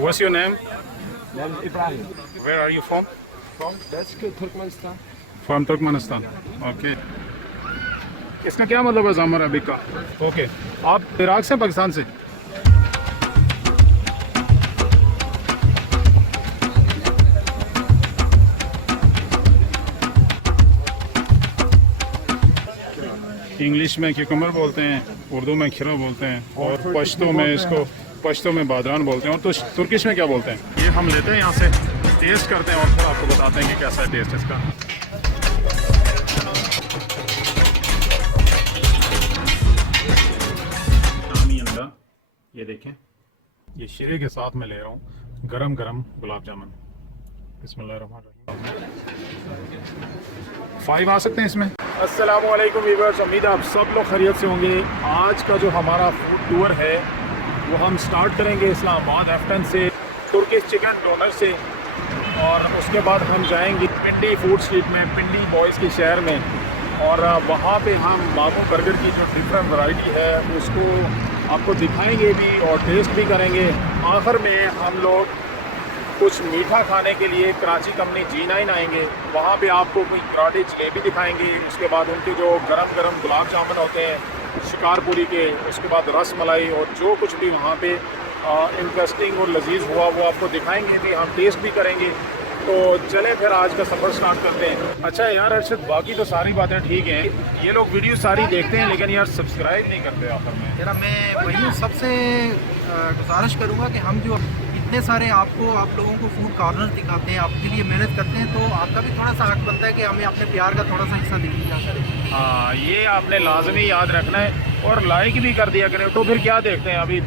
what's your name? Name Ibrahim. Where are you from? From Bashkir, Turkmenistan. From Turkmenistan. Okay. इसका क्या मतलब है ज़ामर Arabic का? Okay आप इराक से पाकिस्तान से? इंग्लिश में क्यूकम्बर बोलते हैं, उर्दू में खीरा बोलते हैं और पश्तो में बादरान बोलते हैं। और तो तुर्किश में क्या बोलते हैं? ये हम लेते हैं यहाँ से, टेस्ट करते हैं और फिर आपको बताते हैं कि कैसा है टेस्ट इसका। अंडा, ये देखें, ये शीरे के साथ मैं ले रहा हूँ गरम गरम गुलाब जामुन। बिस्मिल्लाहिर्रहमानिर्रहीम। 5 आ सकते हैं इसमें। अस्सलामुअलैकुम व्यूअर्स, उम्मीद है आप सब लोग खैरियत से होंगे। आज का जो हमारा फूड टूर है वो हम स्टार्ट करेंगे इस्लामाबाद एफ्टन से, तुर्किश चिकन डोनर से, और उसके बाद हम जाएंगे पिंडी फूड स्ट्रीट में, पिंडी बॉयज़ के शहर में, और वहाँ पे हम मामू बर्गर की जो डिफरेंट वैरायटी है उसको आपको दिखाएंगे भी और टेस्ट भी करेंगे। आखिर में हम लोग कुछ मीठा खाने के लिए कराची कंपनी G9 आएंगे, वहाँ पे आपको कोई कराटे जलेबी दिखाएंगे। उसके बाद उनके जो गरम गरम गुलाब जामुन होते हैं शिकारपुरी के, उसके बाद रस मलाई और जो कुछ भी वहाँ पे इंटरेस्टिंग और लजीज हुआ वो आपको दिखाएंगे भी, हम टेस्ट भी करेंगे। तो चलें फिर आज का सफ़र स्टार्ट करते हैं। अच्छा यार अरशद, बाकी तो सारी बातें ठीक हैं, ये लोग वीडियो सारी देखते हैं लेकिन यार सब्सक्राइब नहीं करते आखिर में। यार मैं वही सबसे गुजारिश करूँगा कि हम जो इतने सारे आप लोगों को फूड कॉर्नर दिखाते हैं, आपके लिए मेहनत करते हैं, तो आपका भी थोड़ा सा हक बनता है कि हमें अपने प्यार का थोड़ा सा हिस्सा दिया करें। हाँ, ये आपने लाजमी याद रखना है और लाइक भी कर दिया करें। तो फिर क्या देखते हैं, अभी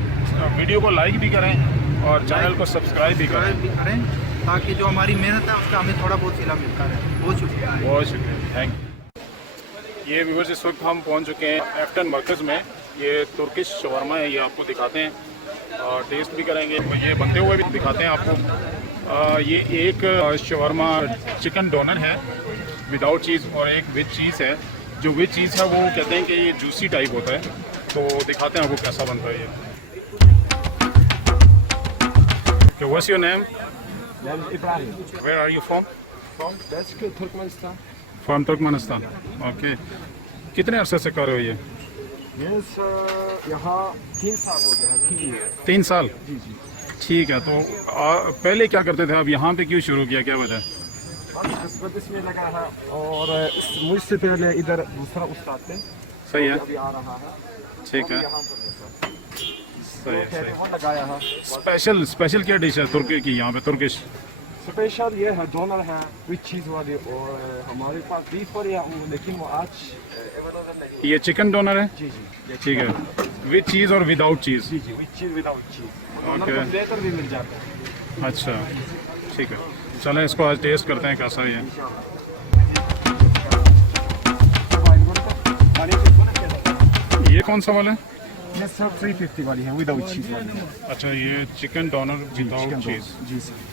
वीडियो को लाइक भी करें और चैनल को सब्सक्राइब भी करें ताकि जो हमारी मेहनत है उसका हमें थोड़ा बहुत सिला मिलता है। बहुत शुक्रिया, बहुत शुक्रिया, थैंक यू। ये व्यूअर्स, इस वक्त हम पहुंच चुके हैं एफ्टन मरकज़ में। ये तुर्किश शवरमा है, ये आपको दिखाते हैं और टेस्ट भी करेंगे, ये बनते हुए भी दिखाते हैं आपको। ये एक शवरमा चिकन डोनर है विदाउट चीज़ और एक विद चीज़ है। जो विद चीज़ है वो कहते हैं कि ये जूसी टाइप होता है, तो दिखाते हैं आपको कैसा बनता है ये। What's your name? Name Ibrahim. Where are you from? From Bashkir, Turkmenistan. From Turkmenistan. Okay. कितने अरसे से कर रहे हो ये? Yes, यहाँ 3 साल हो गया है। 3 साल? जी जी। ठीक है, तो पहले क्या करते थे, अब यहाँ पे क्यों शुरू किया, क्या वजह? किस्मत इसमें लगा है और मुझसे पहले इधर दूसरा उस्ताद थे, सही है, अभी आ रहा है। ठीक है, यहाँ पर सही है, सही। वो लगाया है। स्पेशल क्या डिश है तुर्की की यहाँ पे? तुर्किश स्पेशल ये है, डोनर है विद चीज़ वाली, और हमारे पास बीफ और या लेकिन वो आज अवेलेबल नहीं। ये चिकन डोनर है? जी जी, ठीक है, विद चीज़ और विदाउट चीज़? जी जी, with cheese without cheese. Okay, बेहतर भी मिल जाता है। अच्छा ठीक है, चलें इसको आज टेस्ट करते हैं कैसा है। ये कौन सा वाला है? ये सर 350 वाली है विदाउट चीज़ वाली। अच्छा, ये चिकन डोनर विदाउट चीज़। जी सर।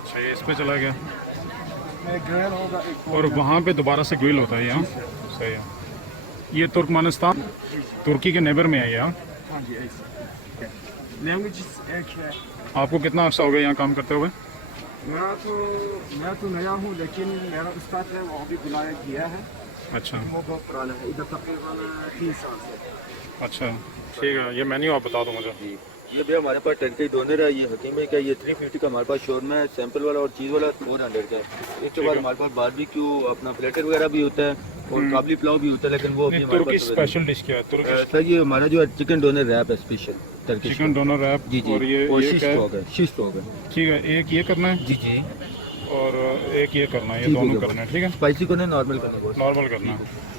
अच्छा, ये इस पे चला गया ग्रिल होगा और वहाँ पे दोबारा से ग्रिल होता है यहाँ। सही है। ये तुर्कमेनिस्तान तुर्की के नेबर में है यहाँ? हाँ जी, ऐसे लैंग्वेज एक है। आपको कितना अर्सा हो गया यहाँ काम करते हुए? मैं तो नया हूँ, लेकिन मेरा उस्ताद है वो भी बुलाया किया है। अच्छा, वो बहुत पुराना है, इधर तकरीबन 3 साल से। अच्छा ठीक है, ये मेन्यू आप बता दो मुझे। ये भी हमारे पास टर्की डोनर है, ये हकीमे का, ये 350 का हमारे पास शोरमा है, सैंपल वाला और चीज़ वाला 400 का है। इसके बाद हमारे पास बारबेक्यू अपना प्लेटर वगैरह भी होता है और काबली पुलाव भी होता है, लेकिन वो अभी हमारे पास स्पेशल डिश क्या है तुर्किश? सर ये हमारा जो है चिकन डोनर रैप है, special turkey chicken doner wrap. जी जी, और ये शिश स्टॉक है, शिश स्टॉक है। ठीक है, एक ये करना है जी जी, और एक ये करना है, ये दोनों करना है। ठीक है, स्पाइसी करना है, नॉर्मल करना है? नॉर्मल करना है।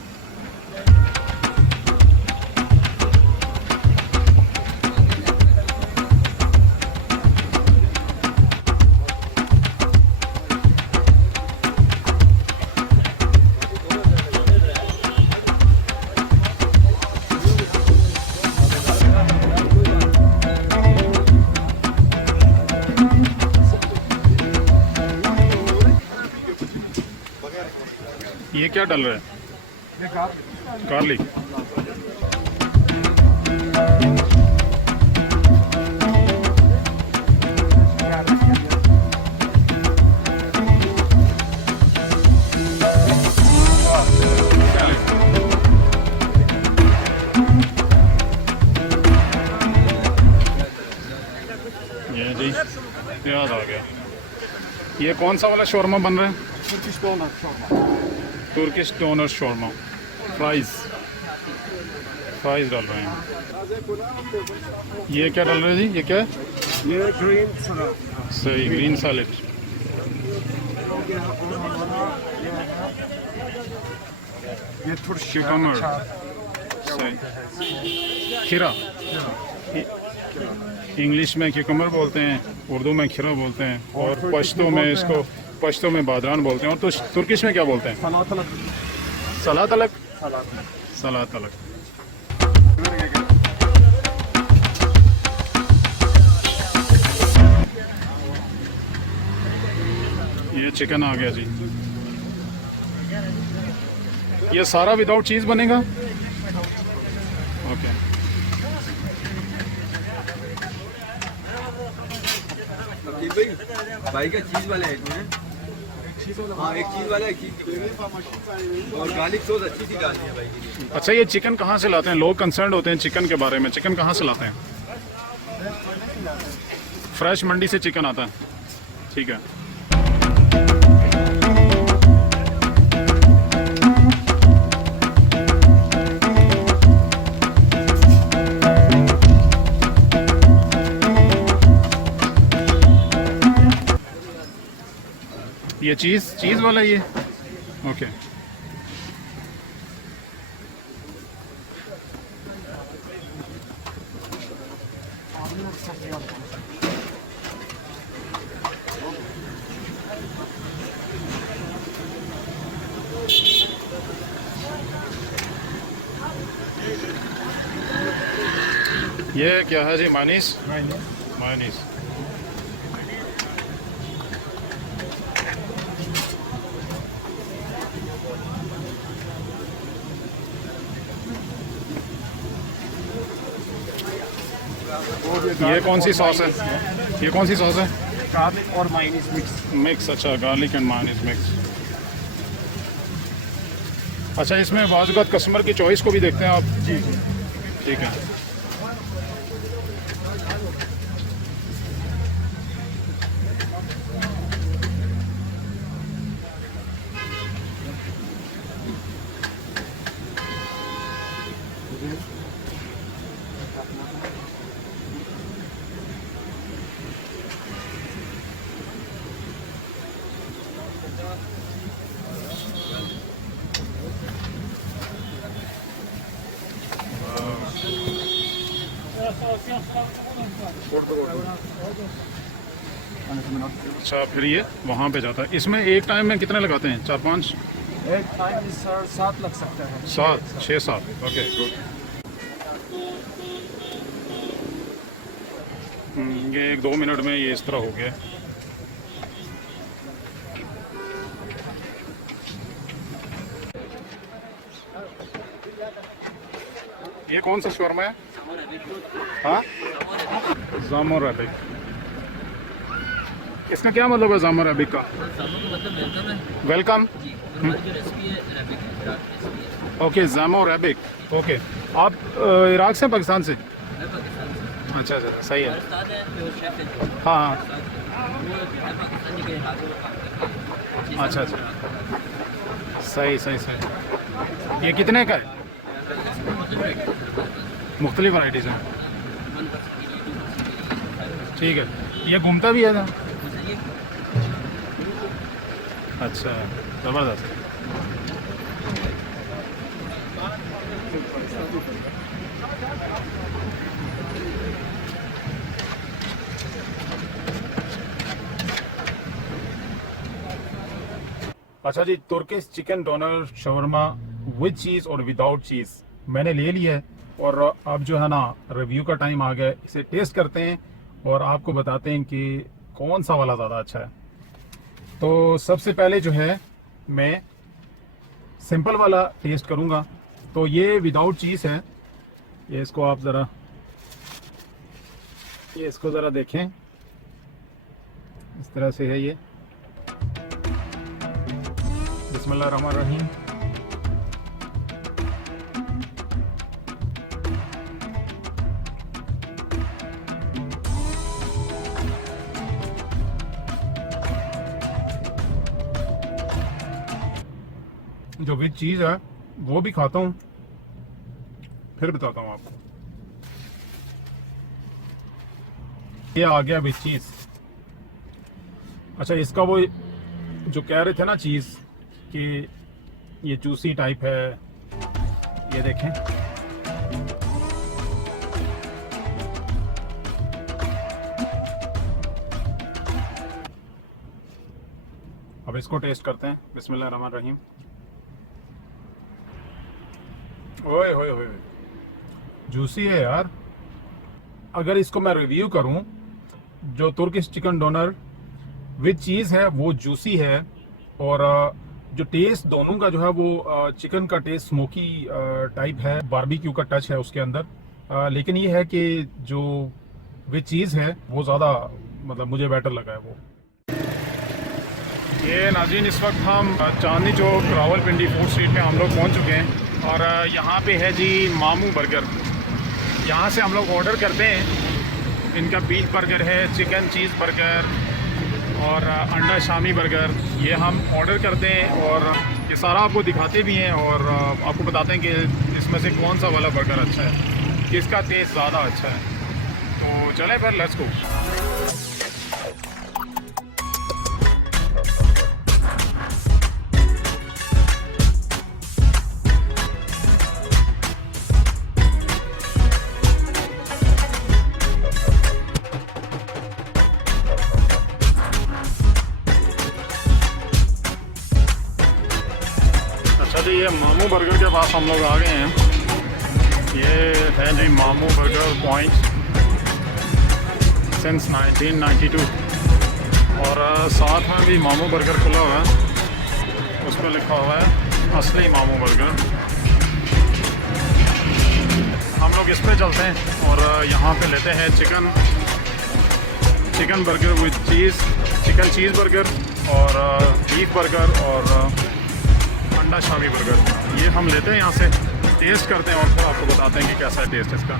ये क्या डल रहा है? ये गार्लिक गार्लिक। ये जी याद आ गया। ये कौन सा वाला शोरमा बन रहा है? Turkish donor shawarma. Turkish donor shawarma. Fries डाल रहे हैं। ये क्या डाल रहे हैं जी? ये क्या है? ये ग्रीन सलाद। सही, ग्रीन सैलेड। ये तुर्की क्यूकम्बर। सही। खीरा। इंग्लिश में क्यूकम्बर बोलते हैं, उर्दू में खीरा बोलते हैं, और पश्तो में बादरान बोलते हैं। और तो तुर्किश में क्या बोलते हैं? सलाद अलग। सलात अलग। ये चिकन आ गया जी। ये सारा विदाउट चीज़ बनेगा? ओके। भाई का चीज वाला है इसमें। हाँ, एक चीज वाला है, और गार्लिक सॉस अच्छी सी डालनी है भाई के लिए। अच्छा, ये चिकन कहाँ से लाते हैं? लोग कंसर्न होते हैं चिकन के बारे में। चिकन कहाँ से लाते हैं? फ्रेश मंडी से चिकन आता है। ठीक है। ये चीज़ वाला ये। ओके। ये क्या है जी? मायनीस। ये कौन सी सॉस है? ये कौन सी सॉस है? गार्लिक और मायोनीज मिक्स। अच्छा, गार्लिक एंड मायोनीज मिक्स। अच्छा, इसमें बाज़ कस्टमर की चॉइस को भी देखते हैं आप? जी। ठीक है। अच्छा, फिर ये वहाँ पे जाता है। इसमें एक टाइम में कितने लगाते हैं? 4-5? एक टाइम सर 7 लग सकते हैं। 6-7। Okay, good. ये 1-2 मिनट में ये इस तरह हो गया। ये कौन सा शोरमा है? हाँ, जामो अरेबिक। इसका क्या मतलब है जामो अरेबिक का? वेलकम। ओके, जामो अरेबिक। ओके। आप इराक से, पाकिस्तान से? अच्छा, सही है। हाँ। अच्छा। सही। ये कितने का है? मुख्तलिफ वैराइटीज़ हैं। ठीक है। ये घूमता भी है ना? अच्छा, ज़बरदस्त। अच्छा जी, Turkish chicken doner shawarma with cheese और विदाउट चीज़ मैंने ले लिया है, और अब जो है ना, रिव्यू का टाइम आ गया। इसे टेस्ट करते हैं और आपको बताते हैं कि कौन सा वाला ज़्यादा अच्छा है। तो सबसे पहले जो है, मैं सिंपल वाला टेस्ट करूँगा। तो ये विदाउट चीज़ है। ये इसको आप ज़रा, ये इसको ज़रा देखें, इस तरह से है ये। बिस्मिल्लाहिर्रहमानिर्रहीम। जो भी चीज़ है वो भी खाता हूँ, फिर बताता हूँ आपको। ये आ गया विद चीज़। अच्छा, इसका वो जो कह रहे थे ना चीज़ कि ये जूसी टाइप है, ये देखें। अब इसको टेस्ट करते हैं। बिस्मिल्लाहिर्रहमानिर्रहीम। ओए होए होए, जूसी है यार। अगर इसको मैं रिव्यू करूं, जो तुर्किश चिकन डोनर विद चीज़ है वो जूसी है, और जो टेस्ट दोनों का जो है वो चिकन का टेस्ट स्मोकी टाइप है, बारबेक्यू का टच है उसके अंदर। लेकिन ये है कि जो विद चीज़ है वो ज़्यादा मतलब मुझे बेटर लगा है वो। ये नाज़रीन, इस वक्त हम चांदनी चौक रावलपिंडी फूड स्ट्रीट पे हम लोग पहुंच चुके हैं, और यहाँ पे है जी मामू बर्गर। यहाँ से हम लोग ऑर्डर करते हैं। इनका बीफ बर्गर है, चिकन चीज़ बर्गर और अंडा शामी बर्गर, ये हम ऑर्डर करते हैं और ये सारा आपको दिखाते भी हैं और आपको बताते हैं कि इसमें से कौन सा वाला बर्गर अच्छा है, किसका टेस्ट ज़्यादा अच्छा है। तो चलें फिर, लेट्स गो। अच्छा जी, ये मामू बर्गर के पास हम लोग आ गए हैं। ये है जी मामू बर्गर पॉइंट सिंस 1992, और साथ में भी मामू बर्गर खुला हुआ है, उस पर लिखा हुआ है असली मामू बर्गर। हम लोग इस पे चलते हैं और यहाँ पे लेते हैं chicken burger with cheese, chicken cheese burger और बीफ बर्गर और अंडा शामी बर्गर। ये हम लेते हैं यहाँ से, टेस्ट करते हैं और फिर आपको बताते हैं कि कैसा है टेस्ट इसका।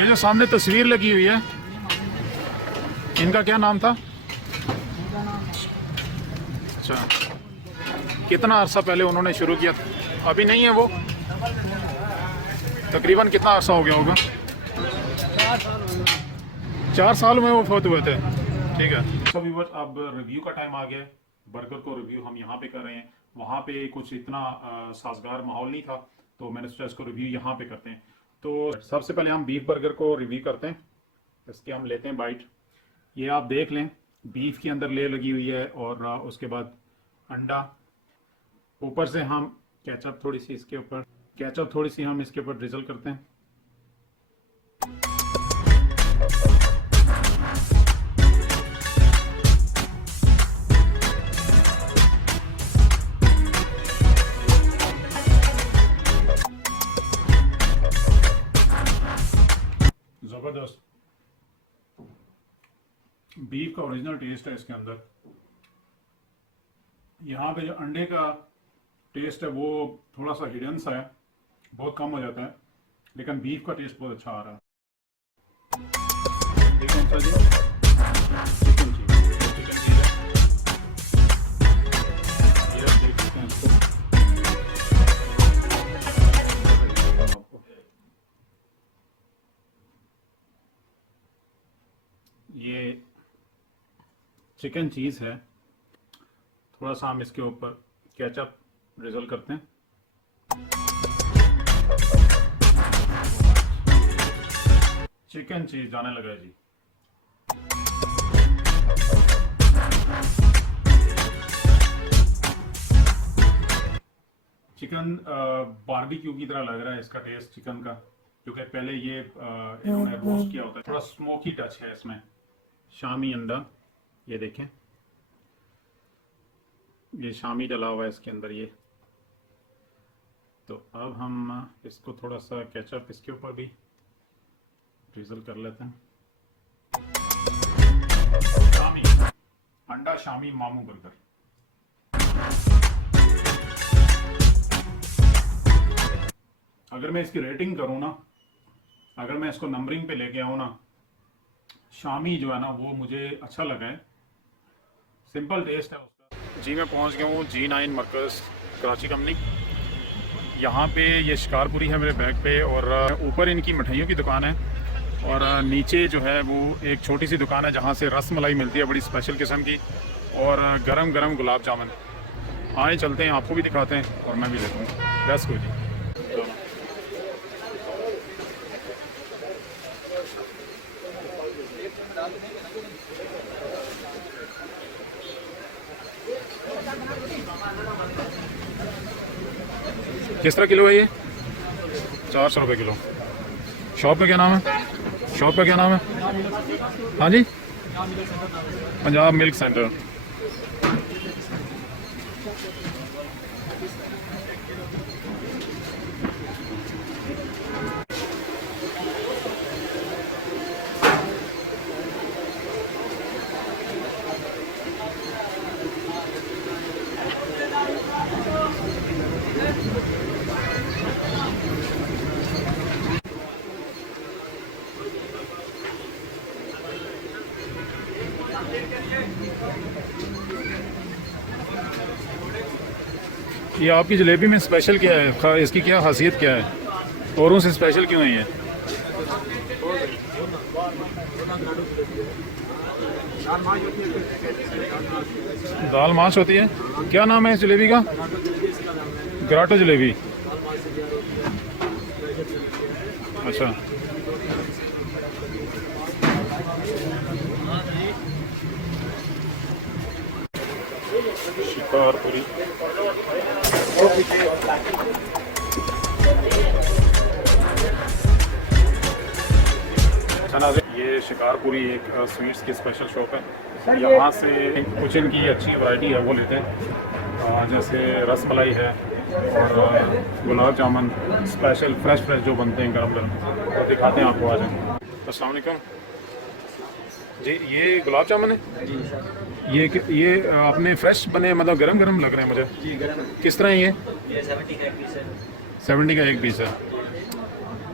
ये जो सामने तस्वीर लगी हुई है, इनका क्या नाम था? अच्छा, कितना अरसा पहले उन्होंने शुरू किया था? अभी नहीं है वो? तकरीबन कितना अरसा हो गया होगा? 4 साल में वो फौत हुए थे। ठीक है, तो व्यूअर्स अब रिव्यू का टाइम आ गया है। बर्गर को रिव्यू हम यहाँ पे कर रहे हैं। वहाँ पे कुछ इतना साजगार माहौल नहीं था, तो मैंने सोचा इसको रिव्यू यहाँ पे करते हैं। तो सबसे पहले हम बीफ बर्गर को रिव्यू करते हैं। इसके हम लेते हैं बाइट। ये आप देख लें, बीफ के अंदर लेयर लगी हुई है और उसके बाद अंडा, ऊपर से हम केचप थोड़ी सी इसके ऊपर हम इसके ऊपर ड्रिजल करते हैं। जबरदस्त बीफ का ओरिजिनल टेस्ट है इसके अंदर। यहाँ पे जो अंडे का टेस्ट है वो थोड़ा सा हिडन सा है, बहुत कम हो जाता है, लेकिन बीफ का टेस्ट बहुत अच्छा आ रहा है। चिकन चीज ये आप देख सकते हैं इसको। ये चिकन चीज है, थोड़ा सा हम इसके ऊपर केचप ड्रिजल करते हैं। चिकन चीज जाने लगा है जी। चिकन बारबेक्यू की तरह लग रहा है इसका टेस्ट चिकन का, क्योंकि पहले ये इन्होंने रोस्ट किया होता है। थोड़ा स्मोकी टच है इसमें। शामी अंडा, ये देखें, ये शामी डला हुआ है इसके अंदर ये। तो अब हम इसको थोड़ा सा केचप इसके ऊपर भी ड्रिजल कर लेते हैं। शामी अंडा, शामी मामू बर्गर। अगर मैं इसकी रेटिंग करूँ ना, अगर मैं इसको नंबरिंग पे लेके आऊँ ना, शामी जो है ना वो मुझे अच्छा लगा है, सिंपल टेस्ट है उसका। जी मैं पहुंच गया हूँ G9 मरकज़ कराची कंपनी। यहाँ पे ये शिकारपुरी है मेरे बैग पे, और ऊपर इनकी मिठाइयों की दुकान है, और नीचे जो है वो एक छोटी सी दुकान है जहाँ से रस मलाई मिलती है, बड़ी स्पेशल किस्म की, और गरम गरम गुलाब जामुन। आए चलते हैं, आपको भी दिखाते हैं और मैं भी लेता हूँ। बस को जी किस तरह किलो है ये? 400 रुपये किलो। शॉप का क्या नाम है? शॉप का क्या नाम है? हाँ जी, पंजाब मिल्क सेंटर। ये आपकी जलेबी में स्पेशल क्या है? इसकी क्या खासियत क्या है? औरों से स्पेशल क्यों है ये? दाल माश होती है। क्या नाम है इस जलेबी का? गराटो जलेबी। अच्छा, शिकारपुरी। ये शिकारपुरी एक स्वीट्स की स्पेशल शॉप है। यहाँ से कुछ इनकी अच्छी वैरायटी है वो लेते हैं, जैसे रस मलाई है और गुलाब जामुन स्पेशल फ्रेश जो बनते हैं गरम गरम, तो दिखाते हैं आपको। आ जाए। अस्सलाम वालेकुम जी, ये गुलाब जामुन है जी। ये आपने फ्रेश बने, मतलब गरम गरम लग रहे हैं मुझे जी। गरम किस तरह है ये? 70 का एक पीस है। 70 का एक पीस है।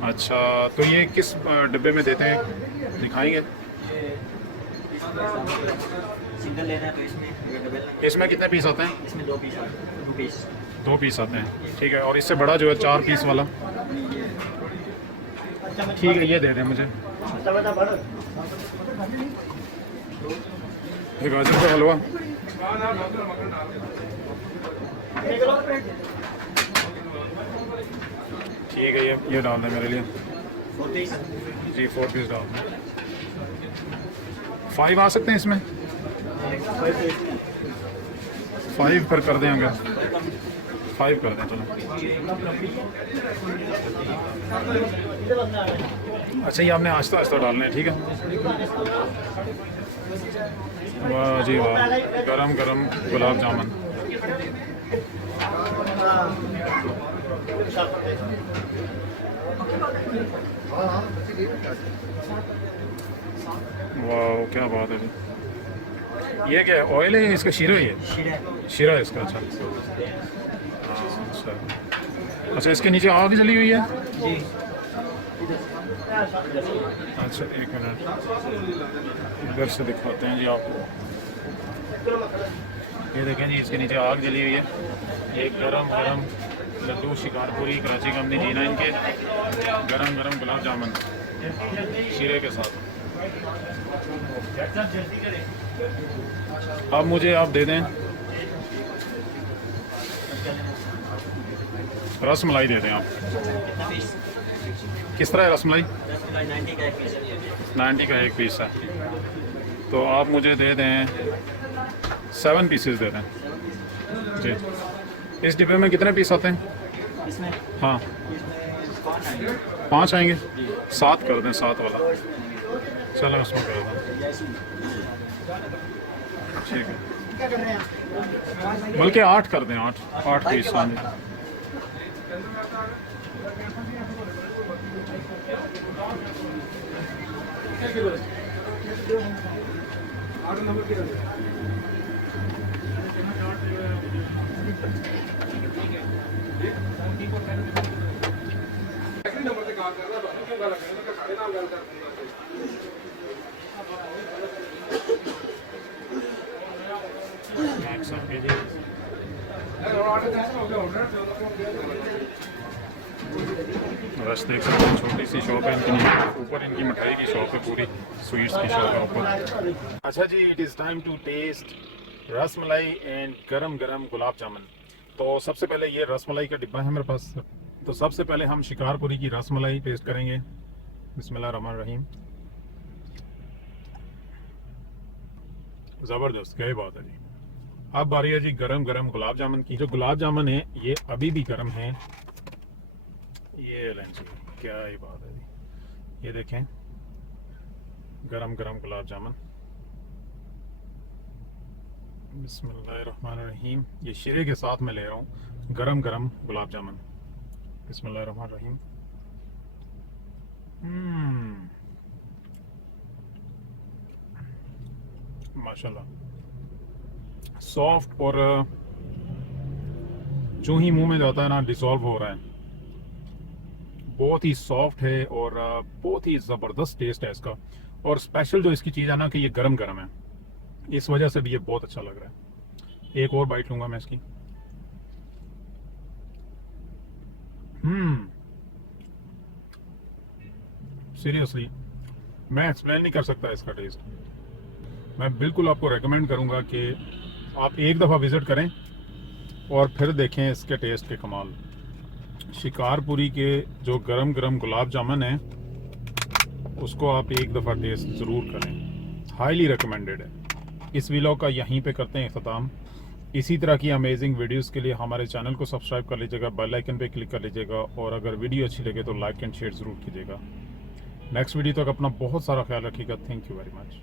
अच्छा, तो ये किस डिब्बे में देते हैं, दिखाएंगे? सिंगल लेना है तो इसमें ये डबल लेना है। इसमें कितने पीस आते हैं? इसमें 2 पीस आते हैं, 2 पीस। 2 पीस आते हैं, ठीक है। और इससे बड़ा जो है 4 पीस वाला, ठीक है, ये दे दें मुझे। ये गाजर का हलवा, ठीक है, ये डाल दें मेरे लिए। 4 पीस। जी 4 पीस डाल दें। 5 आ सकते हैं इसमें? 5 पर कर दें, अगर 5 कर दें, चलो। अच्छा, ये आपने आहिस्ता आहिस्ता डालना है, ठीक है। वाह जी वाह, गरम गरम गुलाब जामुन। वाह, क्या बात है जी। ये क्या है, ऑयल है, इसका शीरा ही है? शीरा है इसका, अच्छा। अच्छा अच्छा, इसके नीचे आग जली हुई है? अच्छा, 1 मिनट, इधर से दिखाते हैं जी आपको। ये देखें जी, इसके नीचे आग जली हुई है। ये गरम गरम लड्डू शिकारपुरी कराची कंपनी जी 9 के गरम गरम गुलाब जामुन शीरे के साथ। अब मुझे आप दे दें रस मलाई, दे दें आप। किस तरह है रस मलाई? 90 का 1 पीस है, तो आप मुझे दे दें 7 पीसेस दे दें जी। इस डिब्बे में कितने पीस आते हैं? इसमें हाँ, 5 आएंगे। 7 कर दें, 7 वाला। चलो उसमें कर दें, ठीक है। बल्कि 8 कर दें, 8 पीस आएंगे। रश देख सकते हैं, छोटी सी शॉप है इनकी, ऊपर इनकी मिठाई की शॉप है, पूरी स्वीट्स की शॉप है ऊपर। अच्छा जी, it is time to taste ras malai and गरम गरम गुलाब जामुन। तो सबसे पहले ये रस मलाई का डिब्बा है मेरे पास, तो सबसे पहले हम शिकारपुरी की रस मलाई टेस्ट करेंगे। बिस्मिल्लाहिर्रहमानिर्रहीम। ज़बरदस्त, क्या बात है जी। अब बारी है जी गरम गरम गुलाब जामुन की। जो गुलाब जामुन है ये अभी भी गरम है, ये लें जी, क्या ही बात है जी। ये देखें, गरम गरम गुलाब जामुन। बिस्मिल्लाहिर्रहमानिर्रहीम। ये शीरे के साथ मैं ले रहा हूँ गरम गरम गुलाब जामुन। बिस्मिल्लाहिर्रहमानिर्रहीम। माशाल्लाह, सॉफ्ट, और जो ही मुंह में जाता है ना डिसॉल्व हो रहा है। बहुत ही सॉफ्ट है और बहुत ही ज़बरदस्त टेस्ट है इसका। और स्पेशल जो इसकी चीज़ है ना कि ये गरम गरम है, इस वजह से भी ये बहुत अच्छा लग रहा है। एक और बाइट लूंगा मैं इसकी। सीरियसली मैं एक्सप्लेन नहीं कर सकता इसका टेस्ट। मैं बिल्कुल आपको रेकमेंड करूंगा कि आप एक दफ़ा विज़िट करें और फिर देखें इसके टेस्ट के कमाल। शिकारपुरी के जो गरम गरम गुलाब जामुन है उसको आप एक दफ़ा टेस्ट ज़रूर करें, हाईली रिकमेंडेड है। इस व्लॉग का यहीं पे करते हैं इख्तिताम। इसी तरह की अमेजिंग वीडियोस के लिए हमारे चैनल को सब्सक्राइब कर लीजिएगा, बेल आइकन पे क्लिक कर लीजिएगा, और अगर वीडियो अच्छी लगे तो लाइक एंड शेयर ज़रूर कीजिएगा। नेक्स्ट वीडियो तक अपना बहुत सारा ख्याल रखिएगा। Thank you very much.